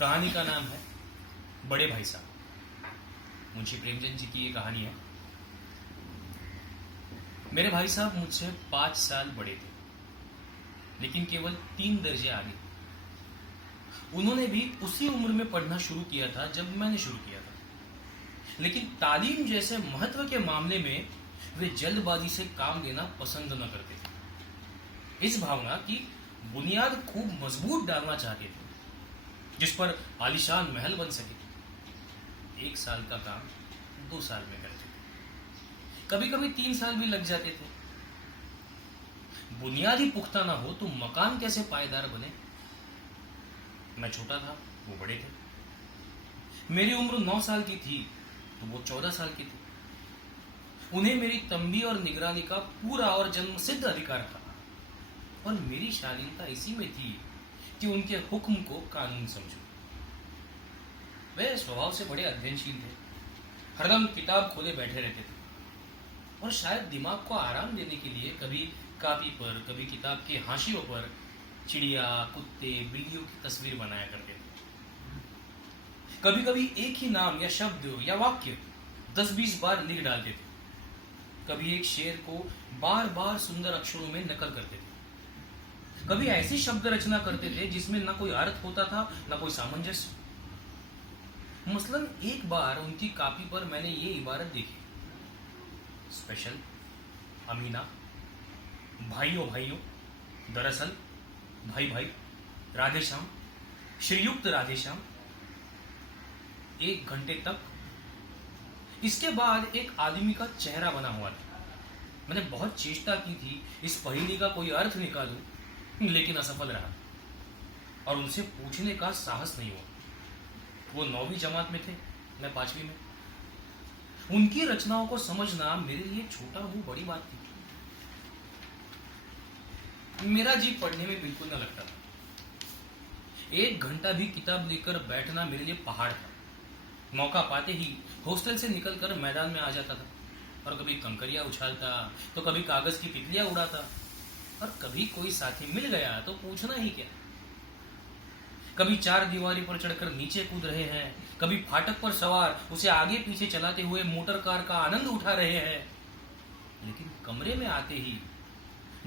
कहानी का नाम है बड़े भाई साहब। मुंशी प्रेमचंद जी की ये कहानी है। मेरे भाई साहब मुझसे 5 साल बड़े थे, लेकिन केवल 3 दर्जे आगे। उन्होंने भी उसी उम्र में पढ़ना शुरू किया था जब मैंने शुरू किया था, लेकिन तालीम जैसे महत्व के मामले में वे जल्दबाजी से काम लेना पसंद न करते थे। इस भावना की बुनियाद खूब मजबूत डालना चाहते थे जिस पर आलीशान महल बन सके। 1 साल का काम 2 साल में करते थे, कभी कभी 3 साल भी लग जाते थे। बुनियाद ही पुख्ता ना हो तो मकान कैसे पायदार बने। मैं छोटा था, वो बड़े थे। मेरी उम्र 9 साल की थी तो वो 14 साल की थी। उन्हें मेरी तंबी और निगरानी का पूरा और जन्मसिद्ध अधिकार था, और मेरी शालीनता इसी में थी कि उनके हुक्म को कानून समझूं। वे स्वभाव से बड़े अध्ययनशील थे, हरदम किताब खोले बैठे रहते थे, और शायद दिमाग को आराम देने के लिए कभी कापी पर, कभी किताब के हाशियों पर चिड़िया, कुत्ते, बिल्लियों की तस्वीर बनाया करते थे। कभी कभी एक ही नाम या शब्द या वाक्य 10-20 बार लिख डालते थे। कभी एक शेर को बार बार सुंदर अक्षरों में नकल करते थे। कभी ऐसी शब्द रचना करते थे जिसमें ना कोई अर्थ होता था ना कोई सामंजस्य। मसलन एक बार उनकी कॉपी पर मैंने ये इबारत देखी, स्पेशल, अमीना, भाइयों भाइयों, दरअसल, भाई भाई, राधेश्याम, श्रीयुक्त राधेश्याम। 1 घंटे तक। इसके बाद एक आदमी का चेहरा बना हुआ था। मैंने बहुत चेष्टा की थी इस पहेली का कोई अर्थ निकालूं, लेकिन असफल रहा, और उनसे पूछने का साहस नहीं हुआ। वो 9वीं जमात में थे, मैं 5वीं में। उनकी रचनाओं को समझना मेरे लिए छोटा हूं बड़ी बात थी। मेरा जी पढ़ने में बिल्कुल न लगता था। 1 घंटा भी किताब लेकर बैठना मेरे लिए पहाड़ था। मौका पाते ही हॉस्टल से निकलकर मैदान में आ जाता था, और कभी कंकरियां उछालता तो कभी कागज की तितलियां उड़ाता, और कभी कोई साथी मिल गया तो पूछना ही क्या। कभी 4 दीवारी पर चढ़कर नीचे कूद रहे हैं, कभी फाटक पर सवार उसे आगे पीछे चलाते हुए मोटर कार का आनंद उठा रहे हैं। लेकिन कमरे में आते ही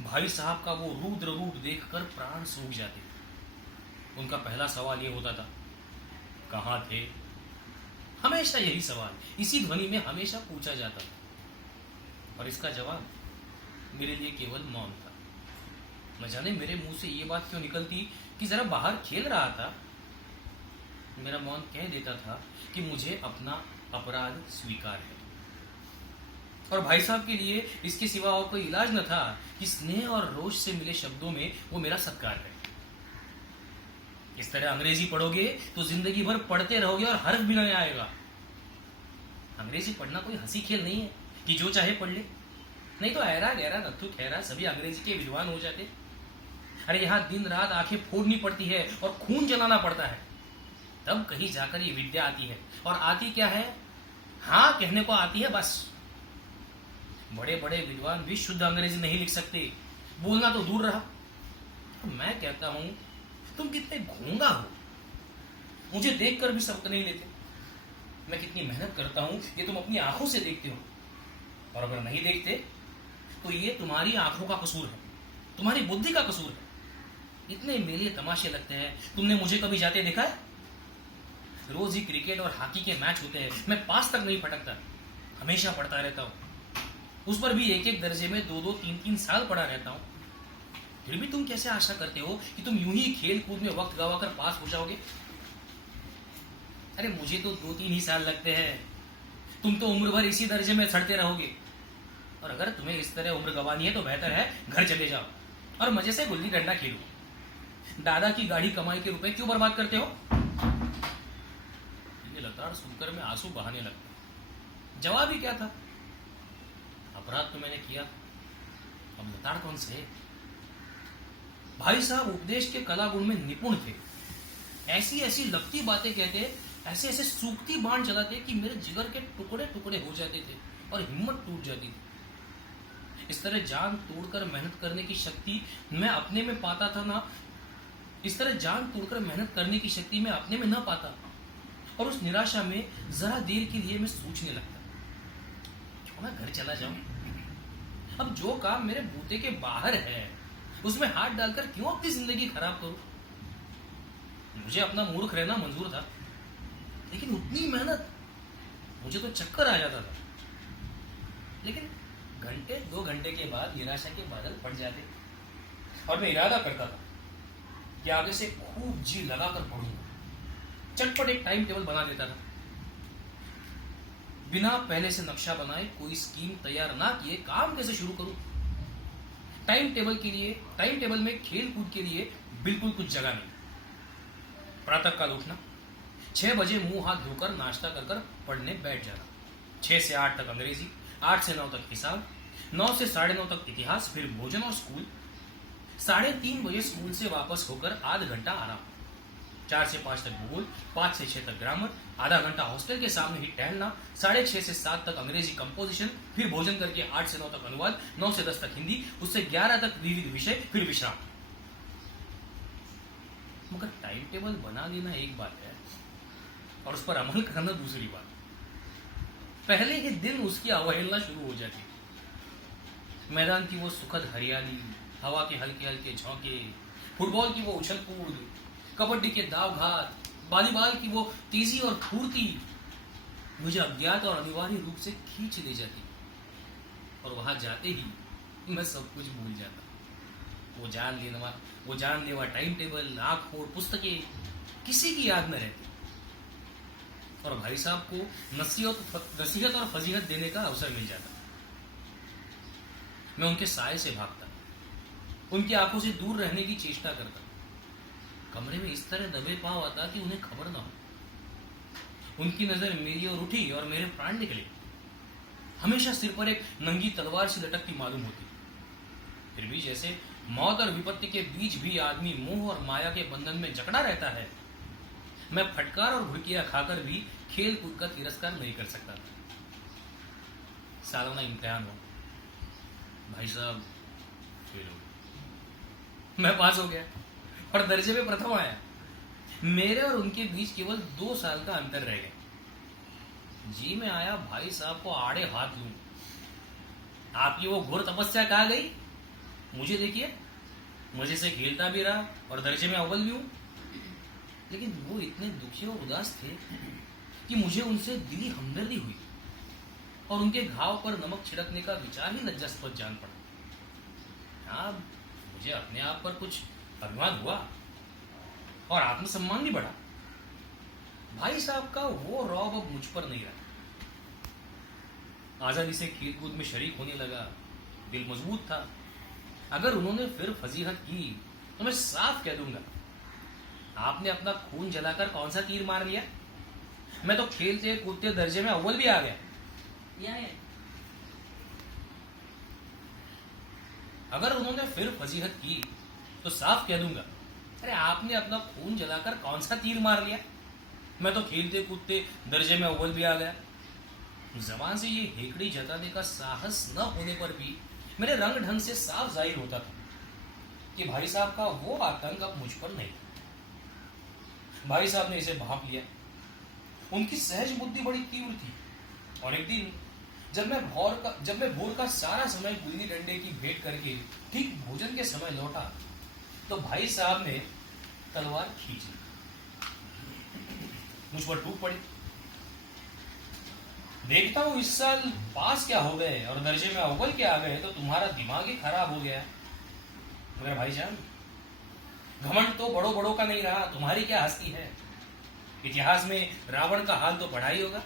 भाई साहब का वो रुद्र रूप देखकर प्राण सूख जाते। उनका पहला सवाल ये होता था, कहां थे। हमेशा यही सवाल इसी ध्वनि में हमेशा पूछा जाता था, और इसका जवाब मेरे लिए केवल मौन था। न जाने मेरे मुंह से ये बात क्यों निकलती कि जरा बाहर खेल रहा था। मेरा मौन कह देता था कि मुझे अपना अपराध स्वीकार है, और भाई साहब के लिए इसके सिवा और कोई इलाज न था कि स्नेह और रोष से मिले शब्दों में वो मेरा सत्कार है। इस तरह अंग्रेजी पढ़ोगे तो जिंदगी भर पढ़ते रहोगे और हर्फ भी नहीं आएगा। अंग्रेजी पढ़ना कोई हंसी खेल नहीं है कि जो चाहे पढ़ ले, नहीं तो ऐरा गहरा नथु खैरा सभी अंग्रेजी के विद्वान हो जाते। अरे यहाँ दिन रात आंखें फोड़नी पड़ती है और खून जलाना पड़ता है, तब कहीं जाकर ये विद्या आती है। और आती क्या है? हाँ कहने को आती है बस। बड़े बड़े विद्वान भी शुद्ध अंग्रेजी नहीं लिख सकते, बोलना तो दूर रहा। मैं कहता हूं तुम कितने घोंगा हो, मुझे देखकर भी सबक नहीं लेते। मैं कितनी मेहनत करता हूं ये तुम अपनी आंखों से देखते हो, और अगर नहीं देखते तो ये तुम्हारी आंखों का कसूर है, तुम्हारी बुद्धि का कसूर है। इतने मेले तमाशे लगते हैं, तुमने मुझे कभी जाते देखा है? रोज ही क्रिकेट और हॉकी के मैच होते हैं, मैं पास तक नहीं फटकता, हमेशा पढ़ता रहता हूं। उस पर भी 1-1 दर्जे में 2-2, 3-3 साल पढ़ा रहता हूं। फिर भी तुम कैसे आशा करते हो कि तुम यूं ही खेल कूद में वक्त गवाकर पास हो जाओगे? अरे मुझे तो 2-3 ही साल लगते हैं, तुम तो उम्र भर इसी दर्जे में सड़ते रहोगे। और अगर तुम्हें इस तरह उम्र गंवानी है तो बेहतर है घर चले जाओ और मजे से गुल्ली डंडा खेलो। दादा की गाढ़ी कमाई के रुपए क्यों बर्बाद करते हो? ये लताड़ सुनकर मैं आंसू बहाने लगता। जवाब ही क्या था? अपराध तो मैंने किया, अब लताड़ कौन से? भाई साहब उपदेश के कला गुण में निपुण थे। ऐसी ऐसी लगती बातें कहते, ऐसे ऐसे सूखती बाण चलाते कि मेरे जिगर के टुकड़े टुकड़े हो जाते थे और हिम्मत टूट जाती थी। इस तरह जान तोड़कर मेहनत करने की शक्ति मैं अपने में पाता था ना, इस तरह जान तोड़कर मेहनत करने की शक्ति मैं अपने में न पाता, और उस निराशा में जरा देर के लिए मैं सोचने लगता, क्यों ना घर चला जाऊं। अब जो काम मेरे बूते के बाहर है उसमें हाथ डालकर क्यों अपनी जिंदगी खराब करूं। मुझे अपना मूर्ख रहना मंजूर था, लेकिन उतनी मेहनत, मुझे तो चक्कर आ जाता था। लेकिन घंटे 2 घंटे के बाद निराशा के बादल फट जाते और मैं इरादा करता था कि आगे से खूब जी लगाकर पढ़ूंगा। चटपट एक टाइम टेबल बना देता था, बिना पहले से नक्शा बनाए, कोई स्कीम तैयार ना किए काम कैसे शुरू करूं। टाइम टेबल में खेल कूद के लिए बिल्कुल कुछ जगह नहीं। प्रातः काल उठना, 6 बजे मुंह हाथ धोकर नाश्ता कर पढ़ने बैठ जाना। 6 से 8 तक अंग्रेजी, 8 से 9 तक हिसाब, 9 से 9:30 तक इतिहास, फिर भोजन और स्कूल। 3:30 बजे स्कूल से वापस होकर आधा घंटा आराम। 4 से 5 तक भूगोल, 5 से 6 तक ग्रामर, आधा घंटा हॉस्टल के सामने ही टहलना। 6:30 से 7 तक अंग्रेजी कंपोजिशन, फिर भोजन करके 8 से 9 तक अनुवाद, 9 से 10 तक हिंदी, उससे 11 तक विविध विषय, फिर विश्राम। मगर टाइम टेबल बना लेना एक बात है और उस पर अमल करना दूसरी बात। पहले ही दिन उसकी अवहेलना शुरू हो जाती। मैदान की वो सुखद हरियाली, हवा के हल्के हल्के झोंके, फुटबॉल की वो उछल कूद, कबड्डी के दाव घात, वॉलीबॉल की वो तेजी और फुर्ती मुझे अज्ञात और अनिवार्य रूप से खींच ले जाती, और वहां जाते ही मैं सब कुछ भूल जाता। वो जानलेवा टाइम टेबल, आंख फोड़ पुस्तकें किसी की याद में रहती, और भाई साहब को नसीहत और फजीहत देने का अवसर मिल जाता। मैं उनके साय से भागता, उनकी आंखों से दूर रहने की चेष्टा करता, कमरे में इस तरह दबे पांव आता कि उन्हें खबर ना हो। उनकी नजर मेरी ओर उठी और मेरे प्राण निकले। हमेशा सिर पर एक नंगी तलवार सी लटकती मालूम होती। फिर भी जैसे मौत और विपत्ति के बीच भी आदमी मोह और माया के बंधन में जकड़ा रहता है, मैं फटकार और घुड़कियां खाकर भी खेल कूद का तिरस्कार नहीं कर सकता था। सालाना इम्तिहान हो, भाई साहब फेल हो। मैं पास हो गया और दर्जे में प्रथम आया। मेरे और उनके बीच केवल 2 साल का अंतर रह गया। जी मैं आया भाई साहब को आड़े हाथ लूं। आपकी वो घोर तपस्या कहाँ गई? मुझे देखिए, मुझे से खेलता भी रहा और दर्जे में अव्वल भी हूं। लेकिन वो इतने दुखी और उदास थे कि मुझे उनसे दिली हमदर्दी हुई और उनके घाव पर नमक छिड़कने का विचार ही लज्जास्पद जान पड़ा। हाँ, मुझे अपने आप पर कुछ अभिमान हुआ और आत्मसम्मान भी बढ़ा। भाई साहब का वो रौब अब मुझ पर नहीं रहा। आजादी से खेल कूद में शरीक होने लगा, दिल मजबूत था। अगर उन्होंने फिर फजीहत की तो मैं साफ कह दूंगा, आपने अपना खून जलाकर कौन सा तीर मार लिया? मैं तो खेलते कूदते दर्जे में अव्वल भी आ गया। अगर उन्होंने फिर फजीहत की तो साफ कह दूंगा, अरे आपने अपना खून जलाकर कौन सा तीर मार लिया? मैं तो खेलते कूदते दर्जे में अव्वल भी आ गया। जबान से ये हेकड़ी जताने का साहस न होने पर भी मेरे रंग ढंग से साफ जाहिर होता था कि भाई साहब का वो आतंक अब मुझ पर नहीं था। भाई साहब ने इसे भांप लिया। उनकी सहज बुद्धि बड़ी तीव्र थी, और एक दिन जब मैं भोर का सारा समय गुल्ली डंडे की भेंट करके ठीक भोजन के समय लौटा तो भाई साहब ने तलवार खींच ली, मुझ पर टूट पड़ी। देखता हूं इस साल पास क्या हो गए और दर्जे में अव्वल क्या आ गए तो तुम्हारा दिमाग ही खराब हो गया। मगर भाईजान, घमंड तो बड़ों का नहीं रहा, तुम्हारी क्या हस्ती है। इतिहास में रावण का हाल तो पढ़ा ही होगा।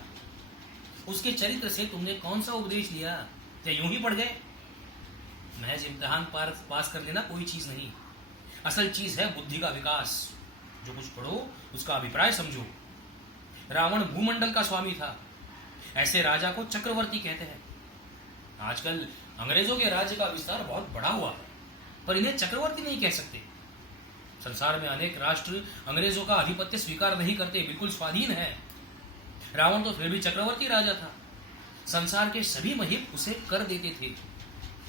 उसके चरित्र से तुमने कौन सा उपदेश लिया? या यूं ही पढ़ गए? महज इम्तिहान पास कर लेना कोई चीज नहीं। असल चीज है बुद्धि का विकास। जो कुछ पढ़ो उसका अभिप्राय समझो। रावण भूमंडल का स्वामी था, ऐसे राजा को चक्रवर्ती कहते हैं। आजकल अंग्रेजों के राज्य का विस्तार बहुत बड़ा हुआ है, पर इन्हें चक्रवर्ती नहीं कह सकते। संसार में अनेक राष्ट्र अंग्रेजों का आधिपत्य स्वीकार नहीं करते, बिल्कुल स्वाधीन है। रावण तो फिर भी चक्रवर्ती राजा था। संसार के सभी महिम उसे कर देते थे।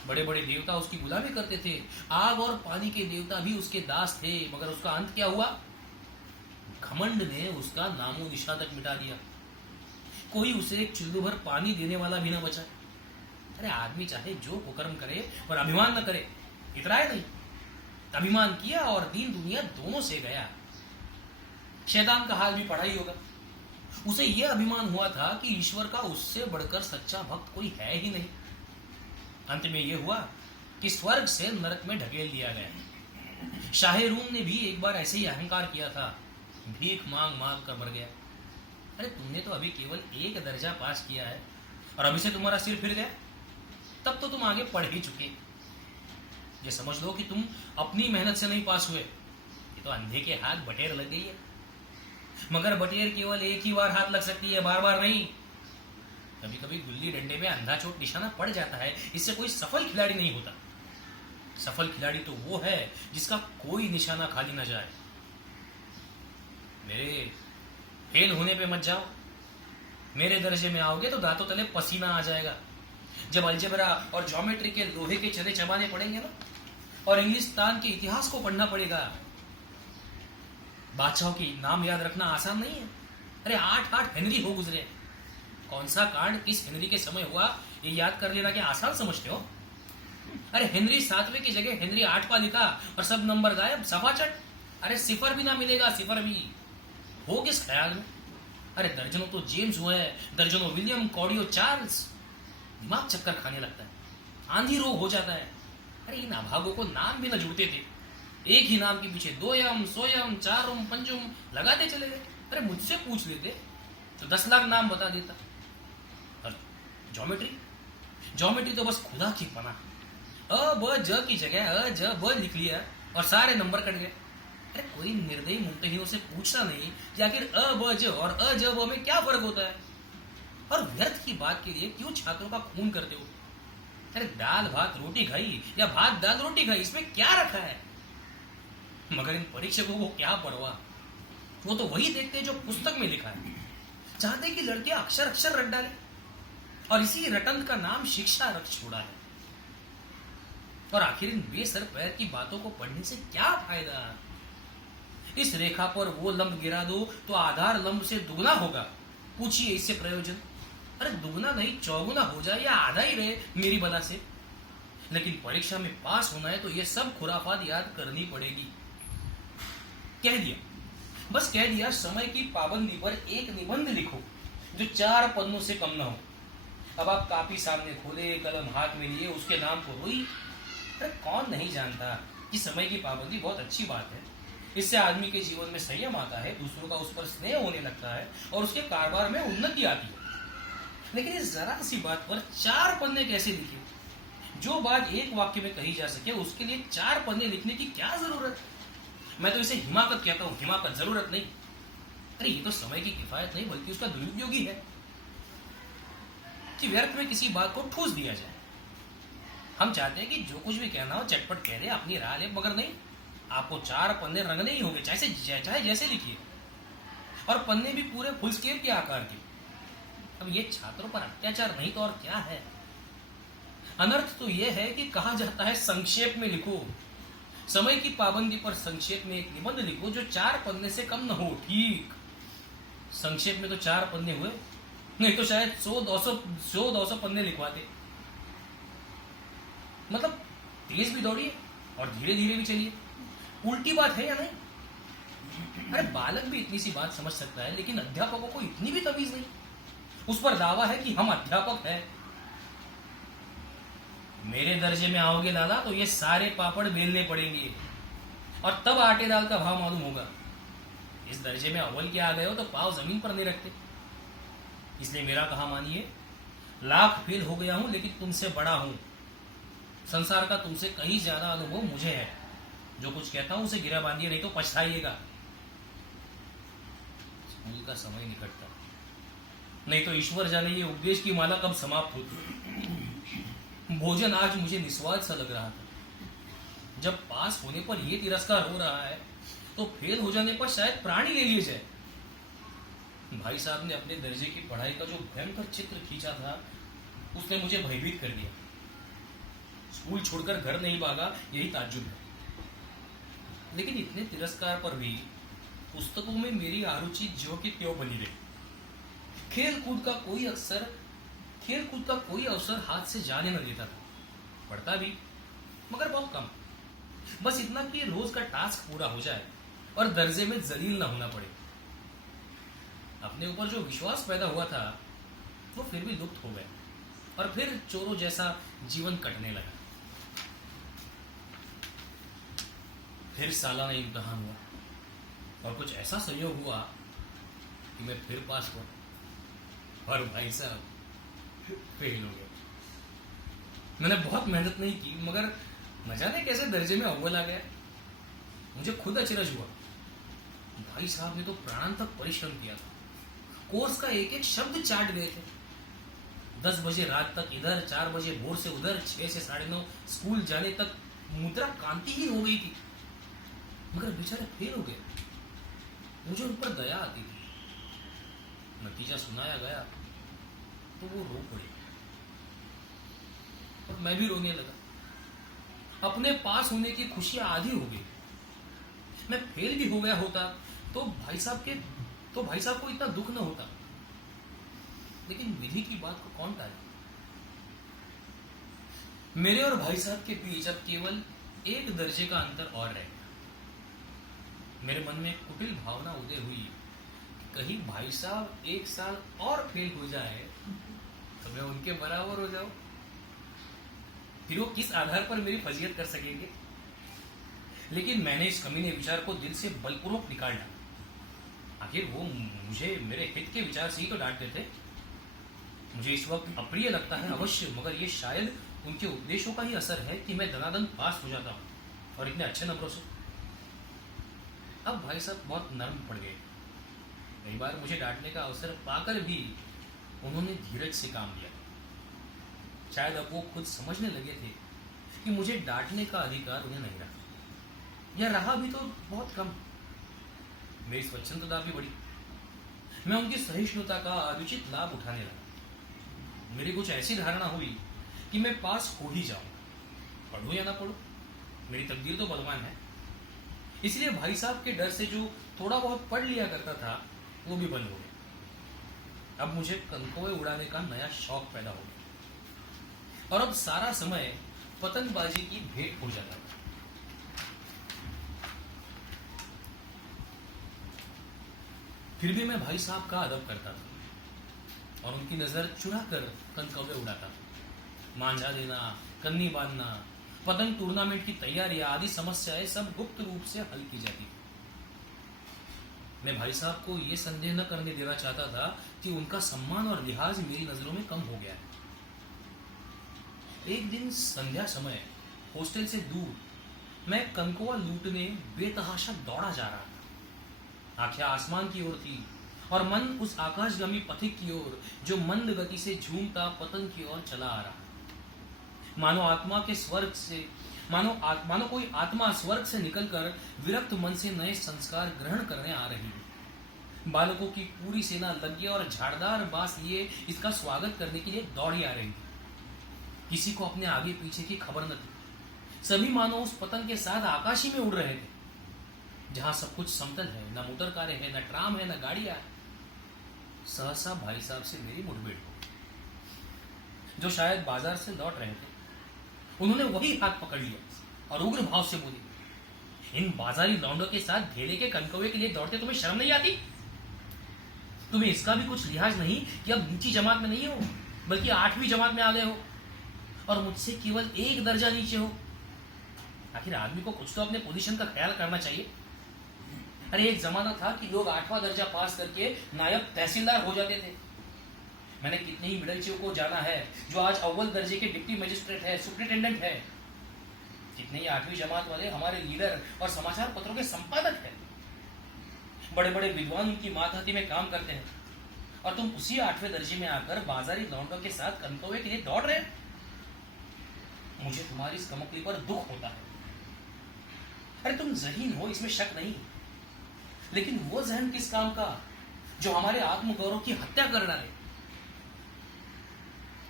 बड़े बड़े देवता उसकी गुलामी करते थे, आग और पानी के देवता भी उसके दास थे, मगर उसका अंत क्या हुआ? घमंड ने उसका नामो निशा तक मिटा दिया। कोई उसे एक चुल्लू भर पानी देने वाला भी न बचा। अरे आदमी चाहे जो कुकर्म करे पर अभिमान न करे, इतराए नहीं। अभिमान किया और दीन दुनिया दोनों से गया। शैतान का हाल भी पढ़ा ही होगा। उसे यह अभिमान हुआ था कि ईश्वर का उससे बढ़कर सच्चा भक्त कोई है ही नहीं। अंत में यह हुआ कि स्वर्ग से नरक में ढकेल दिया गया। शाहे रूम ने भी एक बार ऐसे ही अहंकार किया था, भीख मांग मांग कर मर गया। अरे तुमने तो अभी केवल एक दर्जा पास किया है और अभी से तुम्हारा सिर फिर गया, तब तो तुम आगे पढ़ ही चुके। ये समझ लो कि तुम अपनी मेहनत से नहीं पास हुए, ये तो अंधे के हाथ बटेर लग गई है। मगर बटेर केवल एक ही बार हाथ लग सकती है, बार बार नहीं। कभी कभी गुल्ली डंडे में अंधा चोट निशाना पड़ जाता है, इससे कोई सफल खिलाड़ी नहीं होता। सफल खिलाड़ी तो वो है जिसका कोई निशाना खाली ना जाए। मेरे फेल होने पे मत जाओ, मेरे दर्जे में आओगे तो दांतों तले पसीना आ जाएगा। जब अलजेब्रा और ज्योमेट्री के लोहे के चने चबाने पड़ेंगे ना, और इंग्लिस्तान के इतिहास को पढ़ना पड़ेगा। बादशाहों की नाम याद रखना आसान नहीं है। अरे 8 हेनरी हो गुजरे, कौन सा कांड किस हेनरी के समय हुआ ये याद कर लेना क्या आसान समझते हो? अरे हेनरी 7वें की जगह हेनरी 8वां लिखा और सब नंबर गायब, सफाचट। अरे सिफर भी ना मिलेगा, सिफर भी हो किस ख्याल में? अरे दर्जनों तो जेम्स हुए हैं, दर्जनों विलियम, कॉडियो, चार्ल्स। दिमाग चक्कर खाने लगता है, आंधी रोग हो जाता है। अरे इन अभागों को नाम भी न जुड़ते थे, एक ही नाम के पीछे 2 यम, 100 यम, 4 रुम, 5 जुम लगाते चले गए। अरे मुझसे पूछ लेते तो 10 लाख नाम बता देता। और ज्योमेट्री तो बस खुदा की पना। अ ब ज की जगह अ ज ब लिख लिया और सारे नंबर कट गए। अरे कोई निर्दयी मुमतहिनों से पूछना नहीं कि आखिर अ ब ज और अ ज ब में क्या फर्क होता है, और व्यर्थ की बात के लिए क्यों छात्रों का खून करते हो? अरे दाल भात रोटी खाई या भात दाल रोटी खाई, इसमें क्या रखा है? मगर इन परीक्षकों को क्या परवाह, वो तो वही देखते जो पुस्तक में लिखा है। चाहते कि लड़के अक्षर अक्षर रट डाले, और इसी रटन का नाम शिक्षा रख छोड़ा है। और आखिर इन बेसर पैर की बातों को पढ़ने से क्या फायदा? इस रेखा पर वो लंब गिरा दो तो आधार लंब से दुगना होगा, पूछिए इससे प्रयोजन? अरे दुगना नहीं चौगुना हो जाए या आधा ही रहे मेरी बला से, लेकिन परीक्षा में पास होना है तो ये सब खुराफात याद करनी पड़ेगी। कह दिया, बस कह दिया, समय की पाबंदी पर एक निबंध लिखो जो 4 पन्नों से कम ना हो। अब आप कापी सामने खोले, कलम हाथ में लिए, उसके नाम को रोई। अरे कौन नहीं जानता कि समय की पाबंदी बहुत अच्छी बात है। इससे आदमी के जीवन में संयम आता है, दूसरों का उस पर स्नेह होने लगता है और उसके कारोबार में उन्नति आती है। लेकिन इस जरा सी बात पर 4 पन्ने कैसे लिखे? जो बात एक वाक्य में कही जा सके उसके लिए 4 पन्ने लिखने की क्या जरूरत? मैं तो इसे हिमाकत कहता हूं, हिमाकत, जरूरत नहीं। अरे ये तो समय की किफायत नहीं बल्कि उसका दुरुपयोग ही है कि व्यर्थ में किसी बात को ठूस दिया जाए। हम चाहते हैं कि जो कुछ भी कहना हो चटपट कह दे, अपनी राह ले, मगर नहीं, आपको 4 पन्ने रंगने ही होंगे, चाहे जैसे लिखिए, और पन्ने भी पूरे फुल स्केल के आकार के। अब ये छात्रों पर अत्याचार नहीं तो और क्या है? अनर्थ तो यह है कि कहा जाता है संक्षेप में लिखो। समय की पाबंदी पर संक्षेप में एक निबंध लिखो जो 4 पन्ने से कम न हो। ठीक, संक्षेप में तो 4 पन्ने हुए, नहीं तो शायद 100-200 पन्ने लिखवाते। मतलब तेज भी दौड़िए और धीरे धीरे भी चलिए, उल्टी बात है या नहीं? अरे बालक भी इतनी सी बात समझ सकता है, लेकिन अध्यापकों को इतनी भी तमीज नहीं। उस पर दावा है कि हम अध्यापक हैं। मेरे दर्जे में आओगे लाला तो ये सारे पापड़ बेलने पड़ेंगे, और तब आटे दाल का भाव मालूम होगा। इस दर्जे में अव्वल के आ गए हो तो पाव जमीन पर नहीं रखते। इसलिए मेरा कहा मानिए, लाख फेल हो गया हूं लेकिन तुमसे बड़ा हूं। संसार का तुमसे कहीं ज्यादा अनुभव मुझे है। जो कुछ कहता हूं उसे गिरा बांधिए, नहीं तो पछताइएगा। स्कूल का समय निकटता, नहीं तो ईश्वर जाने ये उपदेश की माला कब समाप्त होती। भोजन आज मुझे निस्वाद सा लग रहा था। जब पास होने पर यह तिरस्कार हो रहा है तो फेल हो जाने पर शायद प्राण ही ले लिए जाए। भाई साहब ने अपने दर्जे की पढ़ाई का जो भयंकर चित्र खींचा था उसने मुझे भयभीत कर दिया। स्कूल छोड़कर घर नहीं भागा, यही ताज्जुब है। लेकिन इतने तिरस्कार पर भी पुस्तकों में मेरी आरुचि ज्यों की त्यों बनी रही। खेल कूद का कोई अवसर हाथ से जाने न देता था। पढ़ता भी, मगर बहुत कम। बस इतना कि रोज का टास्क पूरा हो जाए और दर्जे में जलील न होना पड़े। अपने ऊपर जो विश्वास पैदा हुआ था वो फिर भी लुप्त हो गया और फिर चोरों जैसा जीवन कटने लगा। फिर सालाना इम्तिहान हुआ और कुछ ऐसा संयोग हुआ कि मैं फिर पास हुआ और भाई साहब फेल हो गया। मैंने बहुत मेहनत नहीं की, मगर न जाने कैसे दर्जे में अव्वल आ गया। मुझे खुद अचरज हुआ। भाई साहब ने तो प्राण तक परिश्रम किया था, कोर्स का एक एक शब्द चाट गए थे। 10 बजे रात तक इधर, 4 बजे भोर से उधर, 6 से 9:30 स्कूल जाने तक मुद्रा कांति ही हो गई थी, मगर बेचारे फेल हो गए। मुझे उन पर दया आती थी। नतीजा सुनाया गया तो वो रो पड़े और मैं भी रोने लगा। अपने पास होने की खुशियां आधी हो गई। मैं फेल भी हो गया होता तो भाई साहब को इतना दुख न होता। लेकिन विधि की बात को कौन टाले। मेरे और भाई साहब के बीच अब केवल एक दर्जे का अंतर और रह गया। मेरे मन में कुटिल भावना उदय हुई कि कहीं भाई साहब एक साल और फेल हो जाए तो मैं उनके बराबर हो जाऊं। फिर वो किस आधार पर मेरी फजीयत कर सकेंगे। लेकिन मैंने इस कमीने विचार को दिल से बलपूर्वक निकाल डाला। आखिर वो मुझे मेरे हित के विचार से ही तो डांटते थे। मुझे इस वक्त अप्रिय लगता है अवश्य, मगर ये शायद उनके उपदेशों का ही असर है कि मैं दनादन पास हो जाता हूं और इतने अच्छे नंबरों से। अब भाई साहब बहुत नर्म पड़ गए। कई बार मुझे डांटने का अवसर पाकर भी उन्होंने धीरज से काम लिया। शायद अब वो खुद समझने लगे थे कि मुझे डांटने का अधिकार उन्हें नहीं रहा, या रहा भी तो बहुत कम। मेरी स्वच्छंदता भी बढ़ी। मैं उनकी सहिष्णुता का अनुचित लाभ उठाने लगा। मेरी कुछ ऐसी धारणा हुई कि मैं पास हो ही जाऊं, पढ़ूं या ना पढ़ूं, मेरी तकदीर तो बलवान है। इसलिए भाई साहब के डर से जो थोड़ा बहुत पढ़ लिया करता था वो भी बंद हो गया। अब मुझे कनकौवे उड़ाने का नया शौक पैदा हो गया और अब सारा समय पतंगबाजी की भेंट हो जाता था। फिर भी मैं भाई साहब का अदब करता था और उनकी नजर चुरा कर कनकौवे उड़ाता था। मांझा देना, कन्नी बांधना, पतंग टूर्नामेंट की तैयारियां आदि समस्याएं सब गुप्त रूप से हल की जाती थी। मैं भाई साहब को यह संदेह न करने देना चाहता था कि उनका सम्मान और लिहाज मेरी नजरों में कम हो गया है। एक दिन संध्या समय हॉस्टल से दूर मैं कनकौवा लूटने बेतहाशा दौड़ा जा रहा था। आंखें आसमान की ओर थी और मन उस आकाशगामी पथिक की ओर जो मंद गति से झूमता पतंग की ओर चला आ रहा। मानो कोई आत्मा स्वर्ग से निकलकर विरक्त मन से नए संस्कार ग्रहण करने आ रही है। बालकों की पूरी सेना लग्गे और झाड़दार बांस लिए इसका स्वागत करने के लिए दौड़ी आ रही थी। किसी को अपने आगे पीछे की खबर न थी। सभी मानो उस पतंग के साथ आकाश ही में उड़ रहे थे, जहां सब कुछ समतल है, न मोटर कारें है, न ट्राम है, न गाड़ियां। सहसा भाई साहब से मेरी मुठभेड़ हो गई, जो शायद बाजार से लौट रहे थे। उन्होंने वही हाथ पकड़ लिया और उग्र भाव से बोली, इन बाजारी लौंडों के साथ ढेले के कनकौवे के लिए दौड़ते तुम्हें शर्म नहीं आती? तुम्हें इसका भी कुछ लिहाज नहीं कि अब नीची जमात में नहीं हो, बल्कि 8वीं जमात में आ गए हो और मुझसे केवल एक दर्जा नीचे हो। आखिर आदमी को कुछ तो अपने पोजीशन का ख्याल करना चाहिए। अरे एक जमाना था कि लोग 8वां दर्जा पास करके नायब तहसीलदार हो जाते थे। मैंने कितने ही मिडलचियों को जाना है जो आज अव्वल दर्जे के डिप्टी मजिस्ट्रेट है, सुप्रिंटेंडेंट है। कितने ही 8वीं जमात वाले हमारे लीडर और समाचार पत्रों के संपादक हैं। बड़े बड़े विद्वान उनकी मातहती में काम करते हैं और तुम उसी 8वें दर्जे में आकर बाजारी लौंडों के साथ कनकौवे के लिए दौड़ रहे। मुझे तुम्हारी इस कमकली पर दुख होता है। अरे तुम ज़हीन हो, इसमें शक नहीं, लेकिन वो जहन किस काम का जो हमारे आत्मगौरव की हत्या कर डाले।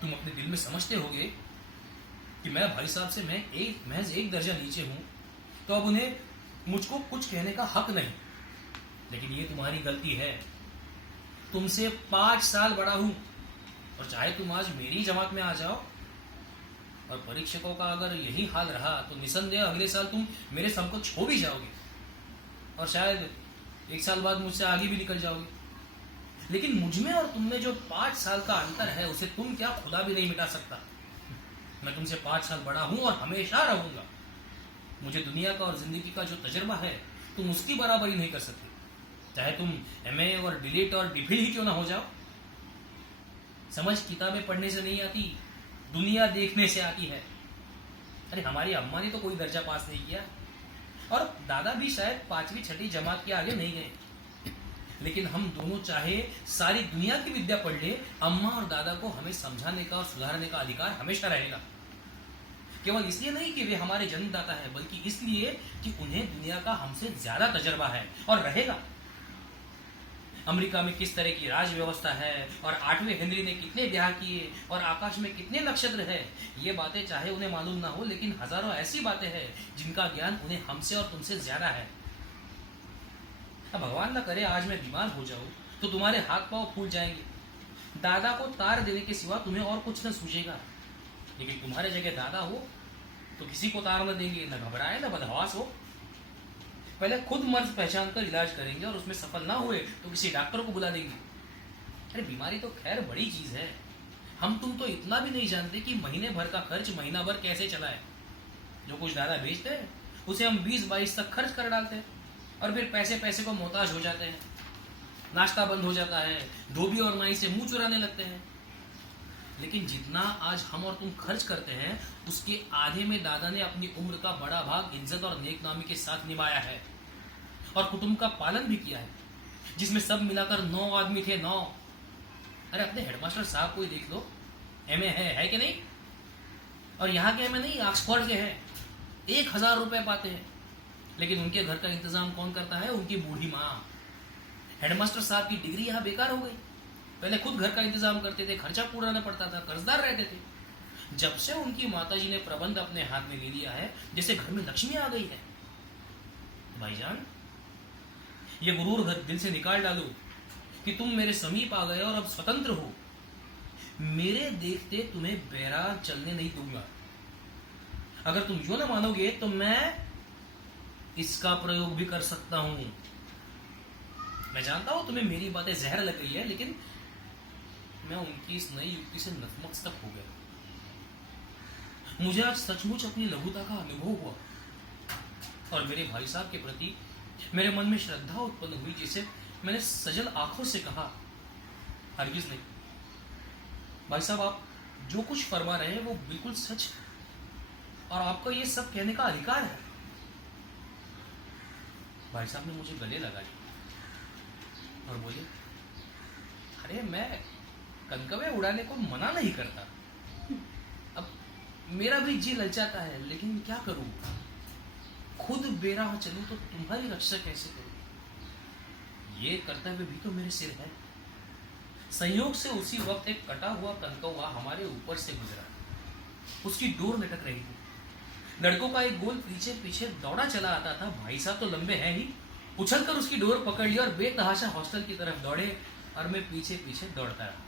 तुम अपने दिल में समझते होगे कि मैं भाई साहब से महज एक दर्जा नीचे हूं, तो अब उन्हें मुझको कुछ कहने का हक नहीं। लेकिन ये तुम्हारी गलती है। तुमसे 5 साल बड़ा हूं, और चाहे तुम आज मेरी जमात में आ जाओ, और परीक्षकों का अगर यही हाल रहा तो निसंदेह अगले साल तुम मेरे समकक्ष हो भी जाओगे, और शायद 1 साल बाद मुझसे आगे भी निकल जाओगे। लेकिन मुझमें और तुममें जो 5 साल का अंतर है, उसे तुम क्या खुदा भी नहीं मिटा सकता। मैं तुमसे 5 साल बड़ा हूं और हमेशा रहूंगा। मुझे दुनिया का और जिंदगी का जो तजुर्बा है, तुम उसकी बराबरी नहीं कर सकते, चाहे तुम MA और डिलीट और डिफिल ही क्यों ना हो जाओ। समझ किताबें पढ़ने से नहीं आती, दुनिया देखने से आती है। अरे हमारी अम्मा ने तो कोई दर्जा पास नहीं किया, और दादा भी शायद 5वीं 6वीं जमात के आगे नहीं गए। लेकिन हम दोनों चाहे सारी दुनिया की विद्या पढ़ ले, अम्मा और दादा को हमें समझाने का और सुधारने का अधिकार हमेशा रहेगा। केवल इसलिए नहीं कि वे हमारे जन्मदाता है, बल्कि इसलिए कि उन्हें दुनिया का हमसे ज्यादा तजर्बा है और रहेगा। अमेरिका में किस तरह की राज व्यवस्था है, और 8वें हेनरी ने कितने ब्याह किए, और आकाश में कितने नक्षत्र है, ये बातें चाहे उन्हें मालूम ना हो, लेकिन हजारों ऐसी बातें हैं जिनका ज्ञान उन्हें हमसे और तुमसे ज्यादा है। अब भगवान ना करे आज मैं बीमार हो जाऊं तो तुम्हारे हाथ पांव फूल जाएंगे, दादा को तार देने के सिवा तुम्हें और कुछ न सूझेगा। लेकिन तुम्हारे जगह दादा हो तो किसी को तार न देंगे, न घबराए न बदहवास हो। पहले खुद मर्ज पहचान कर इलाज करेंगे, और उसमें सफल ना हुए तो किसी डॉक्टर को बुला देंगे। अरे बीमारी तो खैर बड़ी चीज है। हम तुम तो इतना भी नहीं जानते कि महीने भर का खर्च महीना भर कैसे चला है। जो कुछ दादा बेचते हैं उसे हम 20-22 तक खर्च कर डालते हैं, और फिर पैसे पैसे को मोहताज हो जाते हैं। नाश्ता बंद हो जाता है, धोबी और नाई से मुंह चुराने लगते हैं। लेकिन जितना आज हम और तुम खर्च करते हैं, उसके आधे में दादा ने अपनी उम्र का बड़ा भाग इज्जत और नेकनामी के साथ निभाया है, और कुटुंब का पालन भी किया है, जिसमें सब मिलाकर 9 आदमी थे। 9। अरे अपने हेडमास्टर साहब को ही देख लो, MA है कि नहीं? और यहाँ के MA नहीं, ऑक्सफोर्ड के हैं। 1000 रुपए पाते हैं, लेकिन उनके घर का इंतजाम कौन करता है? उनकी बूढ़ी माँ। हेडमास्टर साहब की डिग्री यहाँ बेकार हो गई। पहले खुद घर का इंतजाम करते थे, खर्चा पूरा न पड़ता था, कर्जदार रहते थे। जब से उनकी माताजी ने प्रबंध अपने हाथ में ले लिया है, जैसे घर में लक्ष्मी आ गई है। भाईजान, ये गुरूर दिल से निकाल डालो कि तुम मेरे समीप आ गए और अब स्वतंत्र हो। मेरे देखते तुम्हें बैराग चलने नहीं दूंगा। अगर तुम यूं ना मानोगे तो मैं इसका प्रयोग भी कर सकता हूं। मैं जानता हूं तुम्हें मेरी बातें जहर लग गई है, लेकिन मैं उनकी इस नई युक्ति से नतमस्तक हो गया। मुझे आज सचमुच अपनी लघुता का अनुभव हुआ, और मेरे भाई साहब के प्रति मेरे मन में श्रद्धा उत्पन्न हुई, जिसे मैंने सजल आंखों से कहा, हरगिज नहीं भाई साहब, आप जो कुछ फरमा रहे हैं वो बिल्कुल सच है, और आपको ये सब कहने का अधिकार है। भाई साहब ने मुझे गले लगा लिया और बोले, अरे मैं कनकवे उड़ाने को मना नहीं करता, अब मेरा भी जी ललचाता है, लेकिन क्या करूं? खुद बेराह चलूं तो तुम्हारी रक्षा कैसे करूं? ये कर्तव्य भी तो मेरे सिर है। संयोग से उसी वक्त एक कटा हुआ कनकौआ हमारे ऊपर से गुजरा। उसकी डोर लटक रही थी। लड़कों का एक गोल पीछे पीछे दौड़ा चला आता था। भाई साहब तो लंबे हैं ही, उछलकर उसकी डोर पकड़ ली और बेतहाशा हॉस्टल की तरफ दौड़े, और मैं पीछे पीछे दौड़ता रहा।